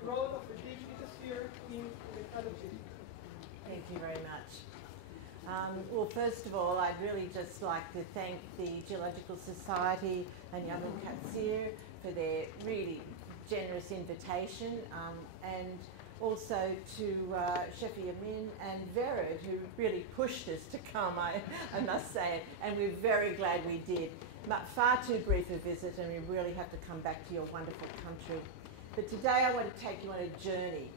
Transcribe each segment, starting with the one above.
the role of the deep lithosphere in metallurgy. Thank you very much. Well, first of all, I'd really just like to thank the Geological Society and Macquarie for their really generous invitation, and also to Shefa Yamim and Vera, who really pushed us to come, I must say, and we're very glad we did. But far too brief a visit, and we really have to come back to your wonderful country. But today I want to take you on a journey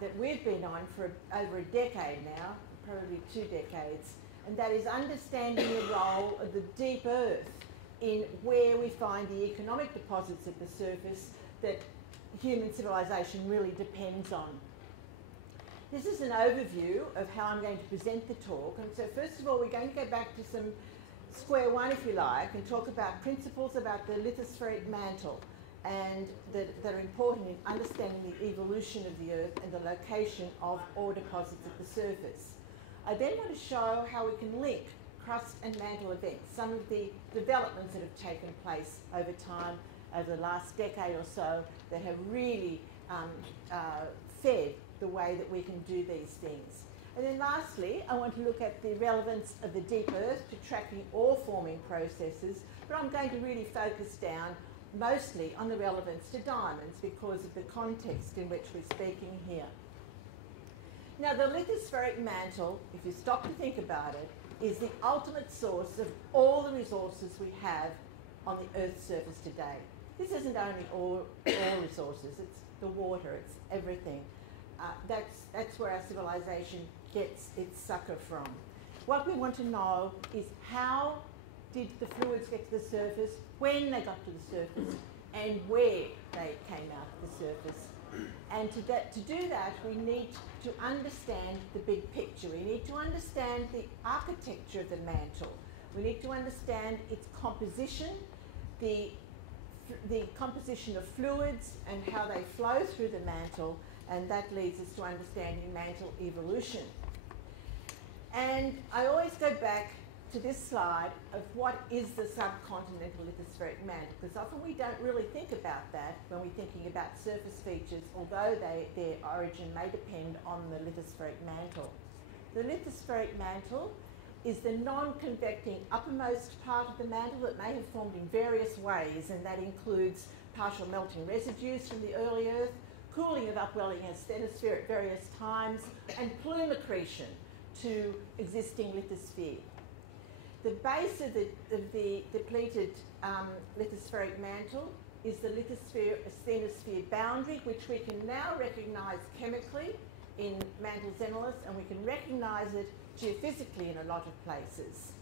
that we've been on for over a decade now, probably 2 decades, and that is understanding the role of the deep earth in where we find the economic deposits at the surface that human civilization really depends on. This is an overview of how I'm going to present the talk, and so first of all we're going to go back to some square one, if you like, and talk about principles about the lithospheric mantle and that are important in understanding the evolution of the earth and the location of ore deposits at the surface. I then want to show how we can link crust and mantle events, some of the developments that have taken place over time, over the last decade or so, that have really fed the way that we can do these things. And then lastly, I want to look at the relevance of the deep earth to tracking ore forming processes, but I'm going to really focus down mostly on the relevance to diamonds because of the context in which we're speaking here. Now, the lithospheric mantle, if you stop to think about it, is the ultimate source of all the resources we have on the Earth's surface today. This isn't only all resources, it's the water, it's everything. That's where our civilization gets its sucker from. What we want to know is how did the fluids get to the surface, when they got to the surface, and where they came out of the surface. And to do that, we need to understand the big picture. We need to understand the architecture of the mantle. We need to understand its composition, the composition of fluids and how they flow through the mantle, and that leads us to understanding mantle evolution. And I always go back to this slide of what is the subcontinental lithospheric mantle, because often we don't really think about that when we're thinking about surface features, although their origin may depend on the lithospheric mantle. The lithospheric mantle is the non-convecting uppermost part of the mantle that may have formed in various ways, and that includes partial melting residues from the early Earth, cooling of upwelling asthenosphere at various times, and plume accretion to existing lithosphere. The base of the depleted lithospheric mantle is the lithosphere-asthenosphere boundary, which we can now recognise chemically in mantle xenoliths, and we can recognise it geophysically in a lot of places.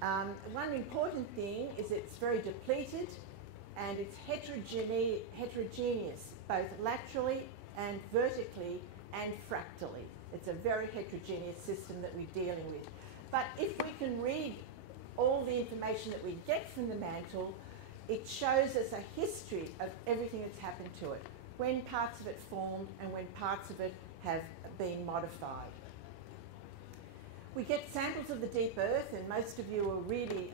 One important thing is it's very depleted and it's heterogeneous, both laterally and vertically and fractally. It's a very heterogeneous system that we're dealing with. But if we can read all the information that we get from the mantle, it shows us a history of everything that's happened to it, when parts of it formed and when parts of it have been modified. We get samples of the deep earth, and most of you are really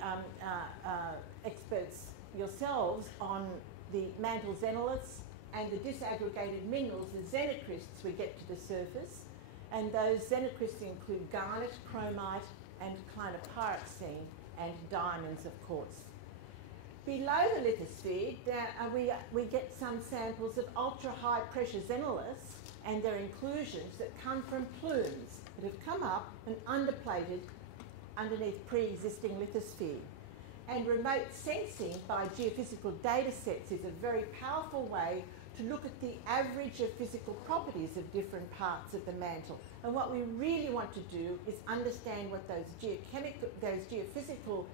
experts yourselves on the mantle xenoliths and the disaggregated minerals, the xenocrysts we get to the surface. And those xenocrysts include garnet, chromite, and clinopyroxene, and diamonds, of course. Below the lithosphere, we get some samples of ultra-high pressure xenoliths and their inclusions that come from plumes that have come up and underplated underneath pre-existing lithosphere. And remote sensing by geophysical data sets is a very powerful way to look at the average of physical properties of different parts of the mantle. And what we really want to do is understand what those geophysical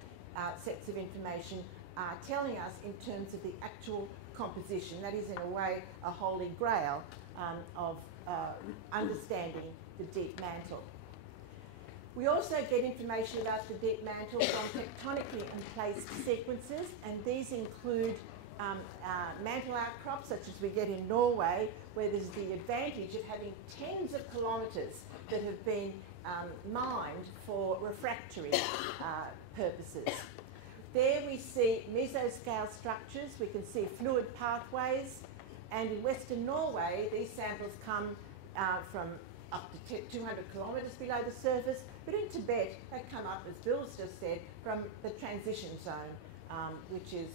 sets of information are telling us in terms of the actual composition. That is, in a way, a holy grail of understanding the deep mantle. We also get information about the deep mantle from tectonically emplaced sequences, and these include mantle outcrops, such as we get in Norway, where there's the advantage of having tens of kilometres that have been mined for refractory purposes. There we see mesoscale structures, we can see fluid pathways, And in Western Norway, these samples come from up to 200 kilometres below the surface, but in Tibet, they come up, as Bill's just said, from the transition zone, which is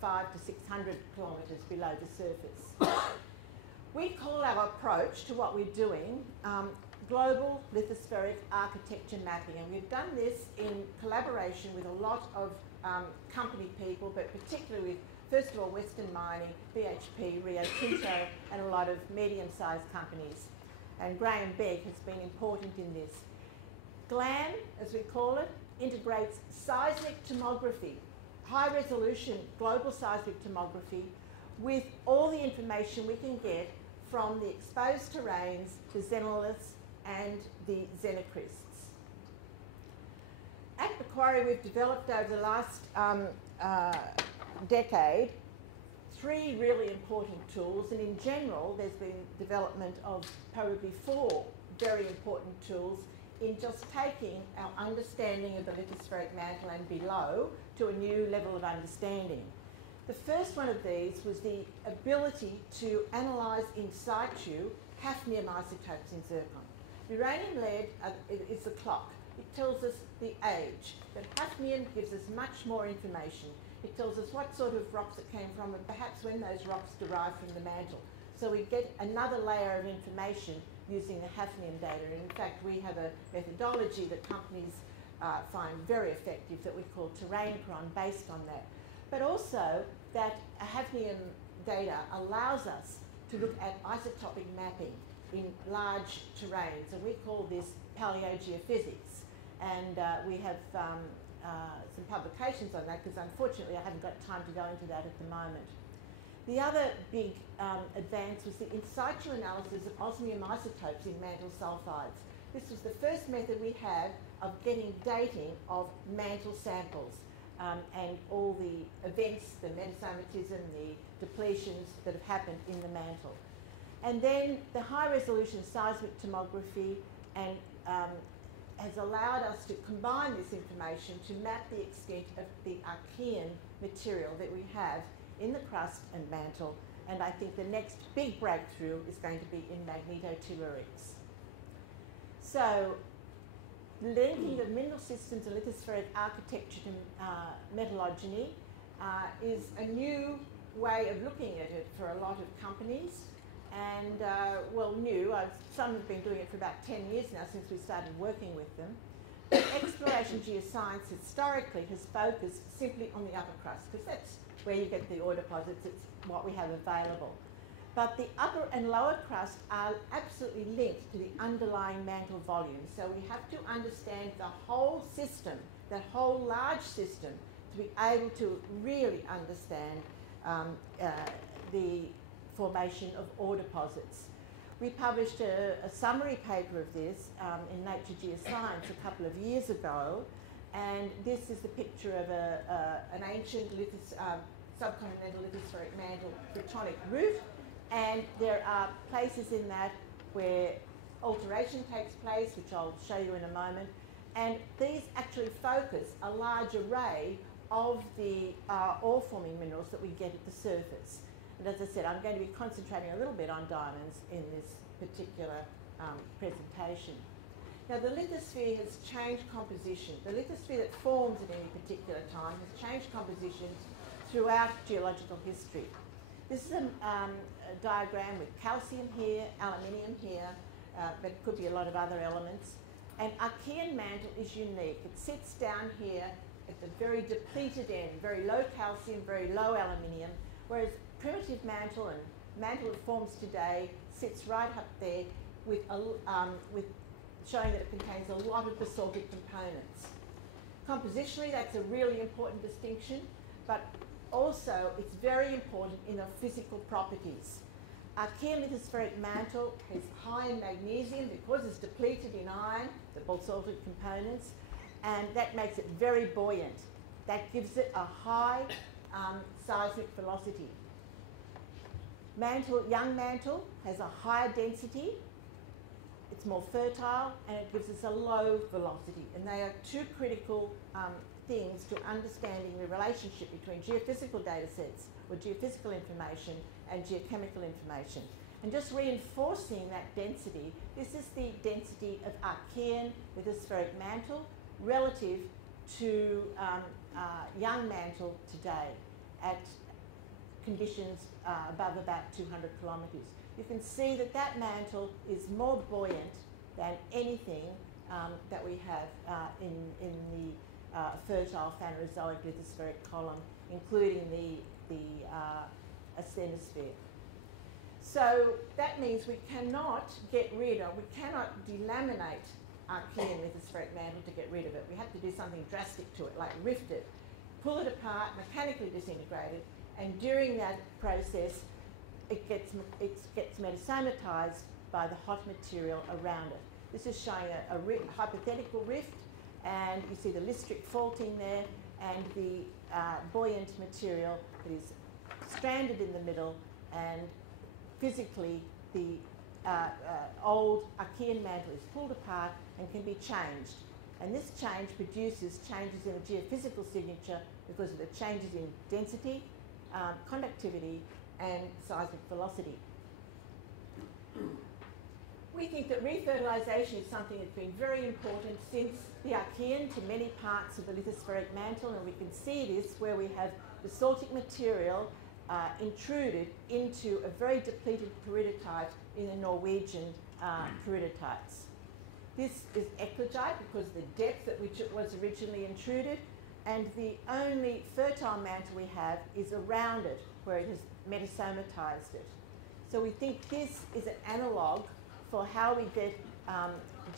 500 to 600 kilometres below the surface. We call our approach to what we're doing global lithospheric architecture mapping, and we've done this in collaboration with a lot of company people, but particularly with, first of all, Western Mining, BHP, Rio Tinto, and a lot of medium-sized companies. And Graham Begg has been important in this. GLAM, as we call it, integrates seismic tomography, high-resolution global seismic tomography, with all the information we can get from the exposed terrains, the xenoliths, and the xenocrysts. At Macquarie, we've developed over the last decade 3 really important tools, and in general there's been development of probably 4 very important tools in just taking our understanding of the lithospheric mantle and below to a new level of understanding. The first one of these was the ability to analyse in situ hafnium isotopes in zircon. Uranium lead is the clock. It tells us the age, but hafnium gives us much more information. It tells us what sort of rocks it came from and perhaps when those rocks derived from the mantle. So we get another layer of information using the hafnium data. And in fact, we have a methodology that companies find very effective that we call terrainchron based on that. But also that hafnium data allows us to look at isotopic mapping in large terrains, and we call this paleogeophysics. And we have some publications on that, because unfortunately I haven't got time to go into that at the moment. The other big advance was the in situ analysis of osmium isotopes in mantle sulfides. This was the first method we had of getting dating of mantle samples and all the events, the metasomatism, the depletions that have happened in the mantle. And then the high resolution seismic tomography and has allowed us to combine this information to map the extent of the Archean material that we have in the crust and mantle. And I think the next big breakthrough is going to be in magnetotellurics. So, linking of mineral systems and lithospheric architecture to metallogeny is a new way of looking at it for a lot of companies. And, well, new. Some have been doing it for about 10 years now since we started working with them. But exploration geoscience historically has focused simply on the upper crust, because that's where you get the ore deposits, it's what we have available. But the upper and lower crust are absolutely linked to the underlying mantle volume. So we have to understand the whole system, the whole large system, to be able to really understand the formation of ore deposits. We published a summary paper of this in Nature Geoscience a couple of years ago, and this is the picture of an ancient Sub-Continental lithospheric mantle plutonic root, and there are places in that where alteration takes place, which I'll show you in a moment, and these actually focus a large array of the ore-forming minerals that we get at the surface. And as I said, I'm going to be concentrating a little bit on diamonds in this particular presentation. Now, the lithosphere has changed composition. The lithosphere that forms at any particular time has changed compositions throughout geological history. This is a diagram with calcium here, aluminium here, but it could be a lot of other elements. And Archean mantle is unique. It sits down here at the very depleted end, very low calcium, very low aluminium, whereas primitive mantle and mantle that forms today sits right up there with showing that it contains a lot of basaltic components. Compositionally, that's a really important distinction, but also it's very important in the physical properties. Archean lithospheric mantle is high in magnesium because it's depleted in iron, the basaltic components, and that makes it very buoyant. That gives it a high seismic velocity. Mantle, young mantle has a higher density, it's more fertile, and it gives us a low velocity. And they are two critical things to understanding the relationship between geophysical data sets or geophysical information and geochemical information. And just reinforcing that density, this is the density of Archean lithospheric mantle relative to young mantle today at conditions above about 200 kilometres. You can see that that mantle is more buoyant than anything that we have in the fertile Phanerozoic lithospheric column, including the asthenosphere. So that means we cannot get rid of, we cannot delaminate Archean lithospheric mantle to get rid of it. We have to do something drastic to it, like rift it, pull it apart, mechanically disintegrate it, and during that process, it gets metasomatized by the hot material around it. This is showing a hypothetical rift, and you see the listric faulting there, and the buoyant material that is stranded in the middle, and physically the old Archean mantle is pulled apart and can be changed. And this change produces changes in the geophysical signature because of the changes in density, conductivity, and seismic velocity. We think that refertilisation is something that's been very important since the Archean to many parts of the lithospheric mantle, and we can see this where we have basaltic material intruded into a very depleted peridotite in the Norwegian peridotites. This is eclogite because of the depth at which it was originally intruded, and the only fertile mantle we have is around it where it has metasomatized it. So we think this is an analogue for how we get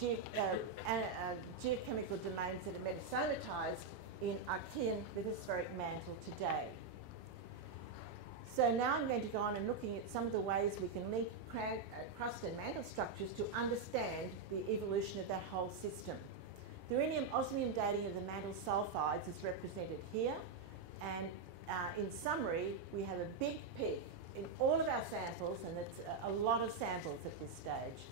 geochemical domains that are metasomatized in Archean lithospheric mantle today. So now I'm going to go on and looking at some of the ways we can link crust and mantle structures to understand the evolution of that whole system. The iridium-osmium dating of the mantle sulfides is represented here, and in summary, we have a big peak in all of our samples, and it's a lot of samples at this stage.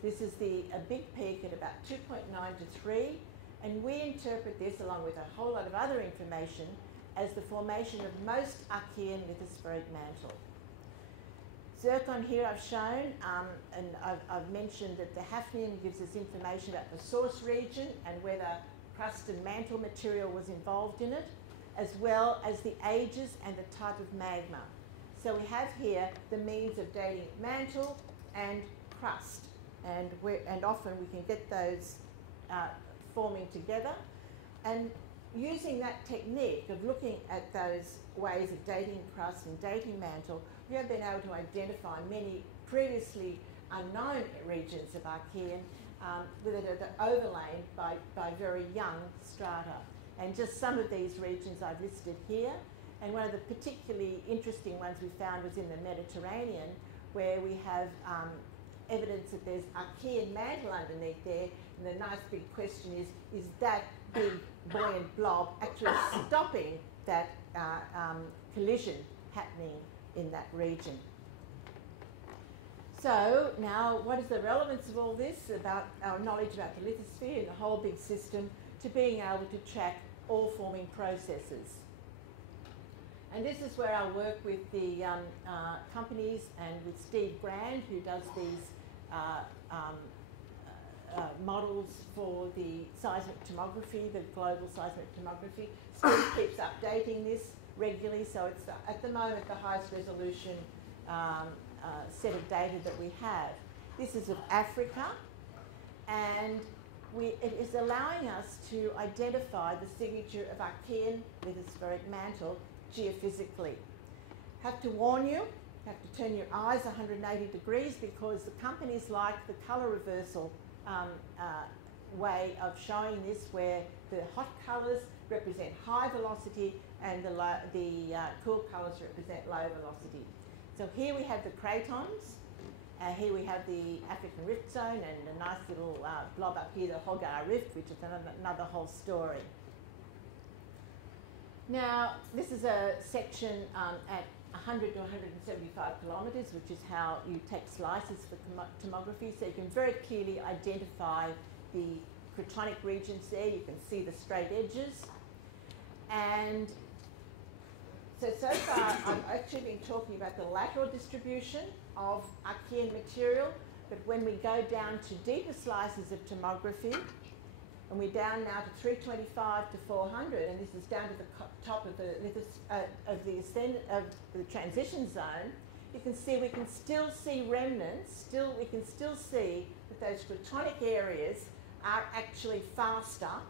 This is a big peak at about 2.9 to 3, and we interpret this, along with a whole lot of other information, as the formation of most Archean lithospheric mantle. Zircon here I've shown, and I've mentioned that the hafnium gives us information about the source region and whether crust and mantle material was involved in it, as well as the ages and the type of magma. So we have here the means of dating mantle and crust, and often we can get those forming together. And using that technique of looking at those ways of dating crust and dating mantle, we have been able to identify many previously unknown regions of Archean that are overlain by very young strata. And just some of these regions I've listed here. And one of the particularly interesting ones we found was in the Mediterranean, where we have evidence that there's Archean mantle underneath there. And the nice big question is that big buoyant blob actually stopping that collision happening in that region? So now, what is the relevance of all this about our knowledge about the lithosphere and the whole big system to being able to track all forming processes? And this is where I work with the companies and with Steve Grand, who does these models for the seismic tomography, the global seismic tomography. Steve keeps updating this regularly, so it's at the moment the highest resolution set of data that we have. This is of Africa, and it is allowing us to identify the signature of Archean lithospheric mantle geophysically. Have to warn you, have to turn your eyes 180 degrees, because the companies like the colour reversal way of showing this, where the hot colours represent high velocity and the cool colours represent low velocity. So here we have the cratons, here we have the African rift zone, and a nice little blob up here, the Hogar Rift, which is another whole story. Now, this is a section at 100 to 175 kilometres, which is how you take slices for tomography. So you can very clearly identify the cratonic regions there. You can see the straight edges. And so far I've actually been talking about the lateral distribution of Archean material, but when we go down to deeper slices of tomography, and we're down now to 325 to 400, and this is down to the top of the transition zone, you can see we can still see remnants, we can still see that those cratonic areas are actually faster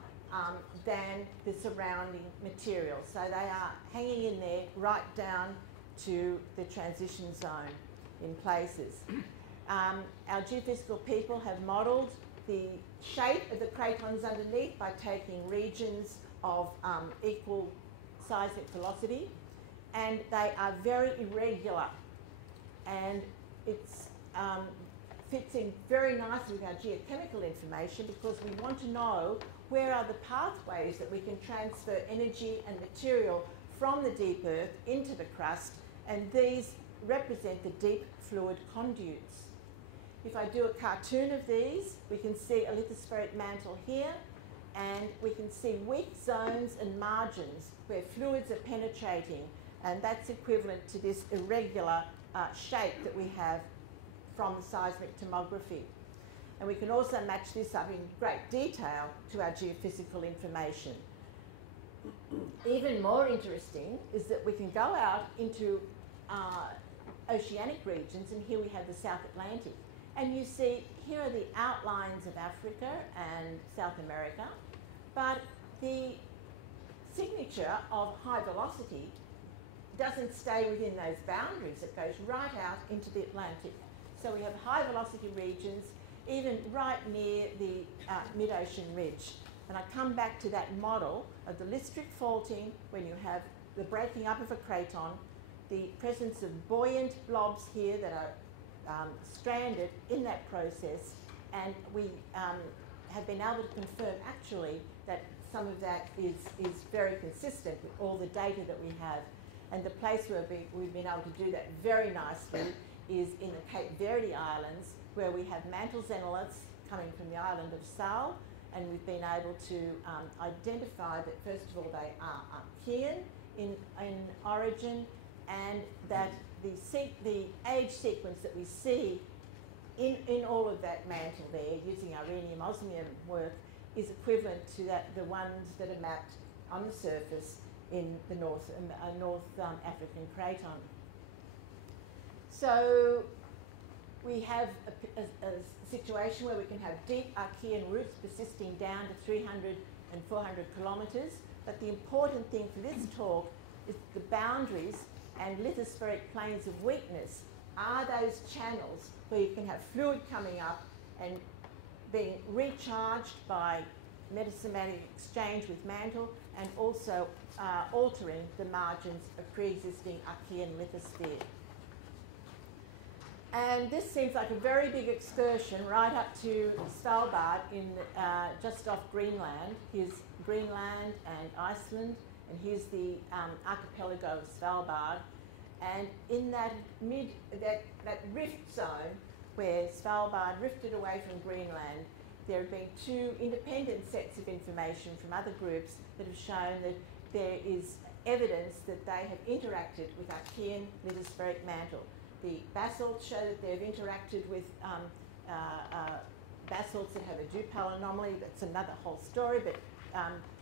than the surrounding material. So they are hanging in there right down to the transition zone in places. Our geophysical people have modelled the shape of the cratons underneath by taking regions of equal seismic velocity, and they are very irregular, and it fits in very nicely with our geochemical information, because we want to know where are the pathways that we can transfer energy and material from the deep earth into the crust, and these represent the deep fluid conduits. If I do a cartoon of these, we can see a lithospheric mantle here, and we can see weak zones and margins where fluids are penetrating, and that's equivalent to this irregular shape that we have from the seismic tomography. And we can also match this up in great detail to our geophysical information. Even more interesting is that we can go out into oceanic regions, and here we have the South Atlantic. And you see, here are the outlines of Africa and South America, but the signature of high velocity doesn't stay within those boundaries. It goes right out into the Atlantic. So we have high velocity regions, even right near the mid-ocean ridge. And I come back to that model of the lithosphere faulting, when you have the breaking up of a craton, the presence of buoyant blobs here that are stranded in that process, and we have been able to confirm actually that some of that is very consistent with all the data that we have. And the place where we've been able to do that very nicely is in the Cape Verde Islands, where we have mantle xenoliths coming from the island of Sal, and we've been able to identify that, first of all, they are Archean in origin, and that the age sequence that we see in all of that mantle there, using our rhenium osmium work, is equivalent to the ones that are mapped on the surface in the North African craton. So we have a situation where we can have deep Archean roots persisting down to 300 and 400 kilometres, but the important thing for this talk is the boundaries and lithospheric planes of weakness are those channels where you can have fluid coming up and being recharged by metasomatic exchange with mantle, and also altering the margins of pre-existing Archean lithosphere. And this seems like a very big excursion right up to Svalbard in just off Greenland. Here's Greenland and Iceland, and here's the archipelago of Svalbard. And in that rift zone where Svalbard rifted away from Greenland, there have been two independent sets of information from other groups that have shown that there is evidence that they have interacted with Archean lithospheric mantle. The basalts show that they've interacted with basalts that have a Dupal anomaly. That's another whole story, but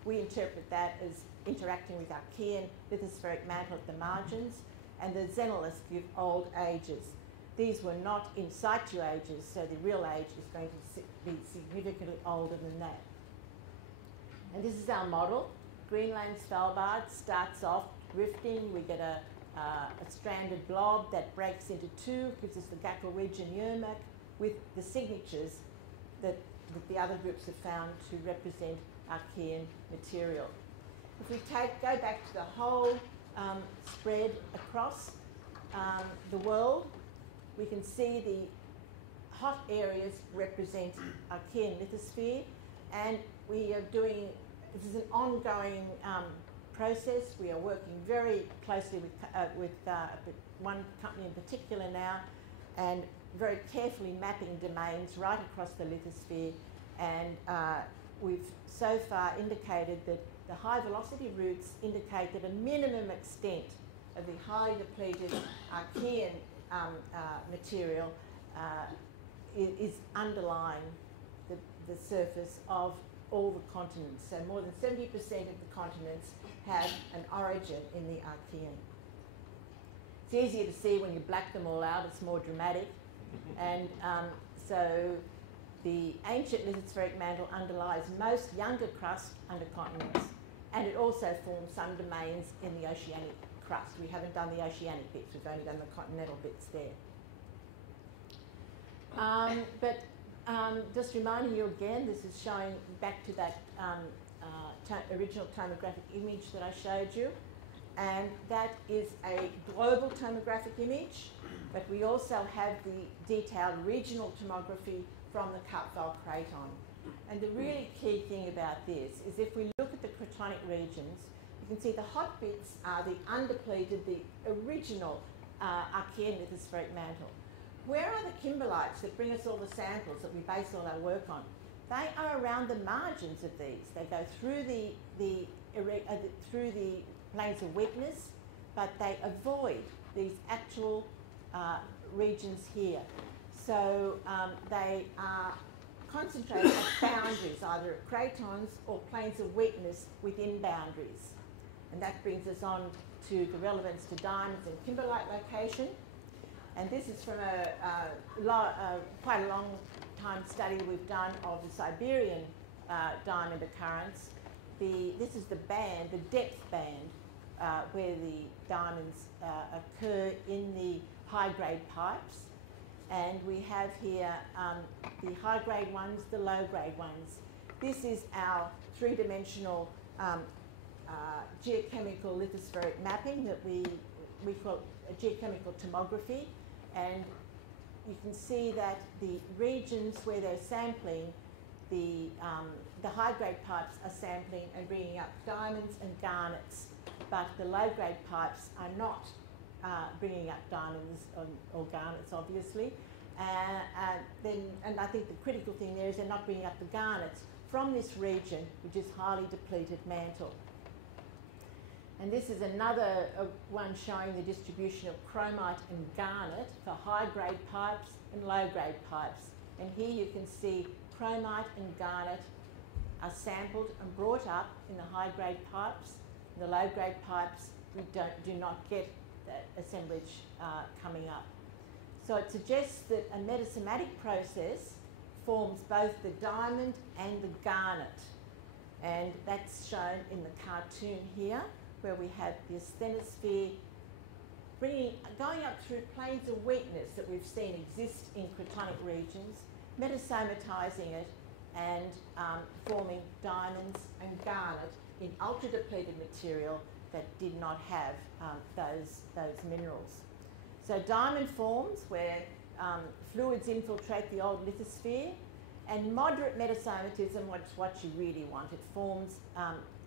we interpret that as interacting with Archean lithospheric mantle at the margins, and the xenoliths give old ages. These were not in situ ages, so the real age is going to be significantly older than that. And this is our model. Greenland Svalbard starts off rifting. We get a stranded blob that breaks into two, gives us the Gackel Ridge and Yermak, with the signatures that the other groups have found to represent Archean material. If we go back to the whole spread across the world, we can see the hot areas represent Archean lithosphere, and we are doing, this is an ongoing process. We are working very closely with one company in particular now, and very carefully mapping domains right across the lithosphere. And we've so far indicated that the high velocity routes indicate that a minimum extent of the highly depleted Archean material is underlying the surface of all the continents. So more than 70% of the continents have an origin in the Archean. It's easier to see when you black them all out, it's more dramatic. And so the ancient lithospheric mantle underlies most younger crust under continents, and it also forms some domains in the oceanic crust. We haven't done the oceanic bits, we've only done the continental bits there. Just reminding you again, this is showing back to that original tomographic image that I showed you, and that is a global tomographic image, but we also have the detailed regional tomography from the Kartval craton. And the really key thing about this is if we look at the cratonic regions, you can see the hot bits are the undepleted, the original Archean lithospheric mantle. Where are the kimberlites that bring us all the samples that we base all our work on? They are around the margins of these. They go through through the planes of weakness, but they avoid these actual regions here. So they are concentrated at boundaries, either at cratons or planes of weakness within boundaries. And that brings us on to the relevance to diamonds and kimberlite location. And this is from quite a long time study we've done of the Siberian diamond occurrence. This is the band, the depth band, where the diamonds occur in the high-grade pipes. And we have here the high-grade ones, the low-grade ones. This is our three-dimensional geochemical lithospheric mapping that we call geochemical tomography. And you can see that the regions where they're sampling, the high-grade pipes are sampling and bringing up diamonds and garnets, but the low-grade pipes are not bringing up diamonds or garnets, obviously. And I think the critical thing there is they're not bringing up the garnets from this region, which is highly depleted mantle. And this is another one showing the distribution of chromite and garnet for high-grade pipes and low-grade pipes. And here you can see chromite and garnet are sampled and brought up in the high-grade pipes. In the low-grade pipes, we do not get that assemblage coming up. So it suggests that a metasomatic process forms both the diamond and the garnet. And that's shown in the cartoon here, where we have the asthenosphere going up through planes of weakness that we've seen exist in cratonic regions, metasomatizing it and forming diamonds and garnet in ultra-depleted material that did not have those minerals. So diamond forms where fluids infiltrate the old lithosphere, and moderate metasomatism, what you really want. It forms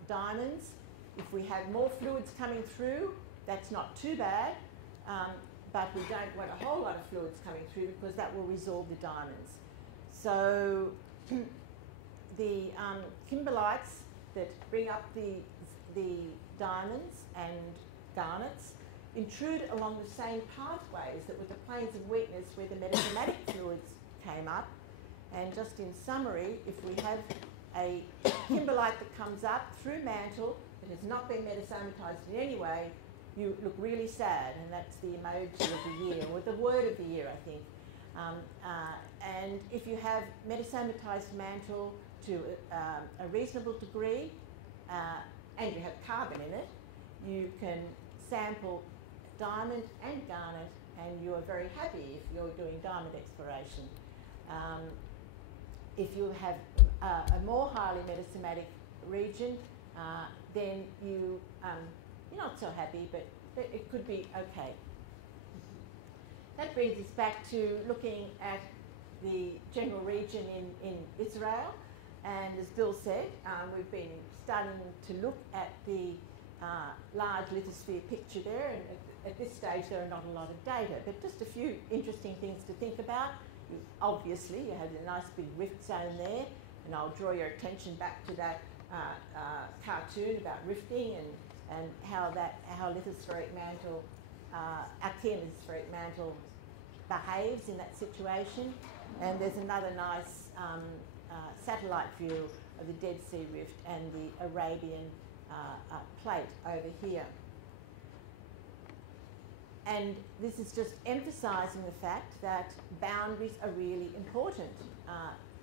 diamonds. If we have more fluids coming through, that's not too bad, but we don't want a whole lot of fluids coming through because that will resorb the diamonds. So the kimberlites that bring up the diamonds and garnets intrude along the same pathways that with the planes of weakness where the metasomatic fluids came up. And just in summary, if we have a kimberlite that comes up through mantle that has not been metasomatized in any way, you look really sad, and that's the emoji of the year, or the word of the year, I think. And if you have metasomatized mantle to a reasonable degree, and you have carbon in it, you can sample diamond and garnet, and you are very happy if you're doing diamond exploration. If you have a more highly metasomatic region, then you're not so happy, but it could be okay. That brings us back to looking at the general region in Israel. And as Bill said, we've been starting to look at the large lithosphere picture there, and at this stage there are not a lot of data, but just a few interesting things to think about. Obviously, you have a nice big rift zone there, and I'll draw your attention back to that cartoon about rifting and how lithospheric mantle, Archean lithospheric mantle behaves in that situation. And there's another nice satellite view of the Dead Sea Rift and the Arabian plate over here. And this is just emphasising the fact that boundaries are really important.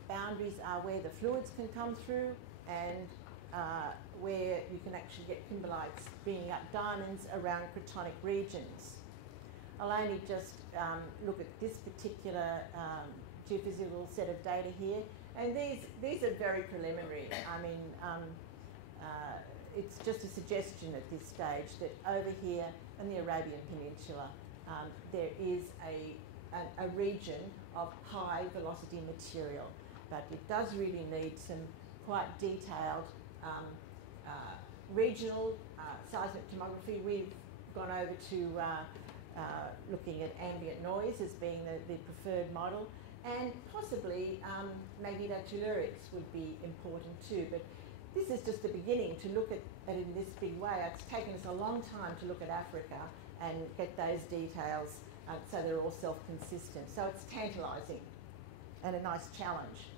Boundaries are where the fluids can come through and where you can actually get kimberlites bringing up diamonds around cratonic regions. I'll only just look at this particular geophysical set of data here, and these are very preliminary. I mean, it's just a suggestion at this stage that over here in the Arabian Peninsula, there is a region of high velocity material, but it does really need some quite detailed regional seismic tomography. We've gone over to looking at ambient noise as being the preferred model, and possibly magnetotellurics would be important too, but this is just the beginning to look at it in this big way. It's taken us a long time to look at Africa and get those details so they're all self-consistent. So it's tantalising and a nice challenge.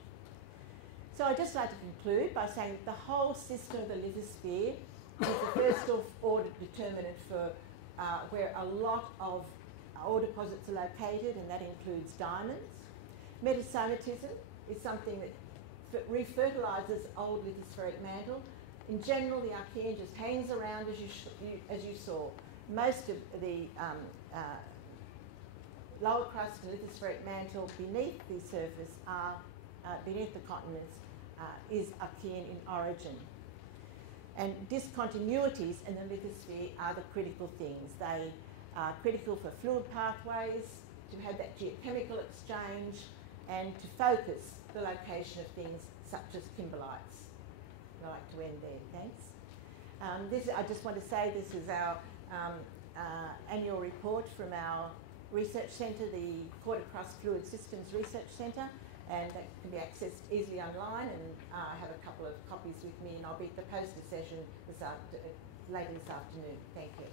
So I'd just like to conclude by saying that the whole system of the lithosphere is the first order determinant for where a lot of ore deposits are located, and that includes diamonds. Metasomatism is something that refertilises old lithospheric mantle. In general, the Archean just hangs around as you saw. Most of the lower crust and lithospheric mantle beneath the surface are, beneath the continents, is Archean in origin. And discontinuities in the lithosphere are the critical things. They are critical for fluid pathways, to have that geochemical exchange, and to focus the location of things such as kimberlites. I'd like to end there, thanks. I just want to say this is our annual report from our research centre, the Quarter Crust Fluid Systems Research Centre, and that can be accessed easily online, and I have a couple of copies with me, and I'll be at the poster session later this afternoon. Thank you.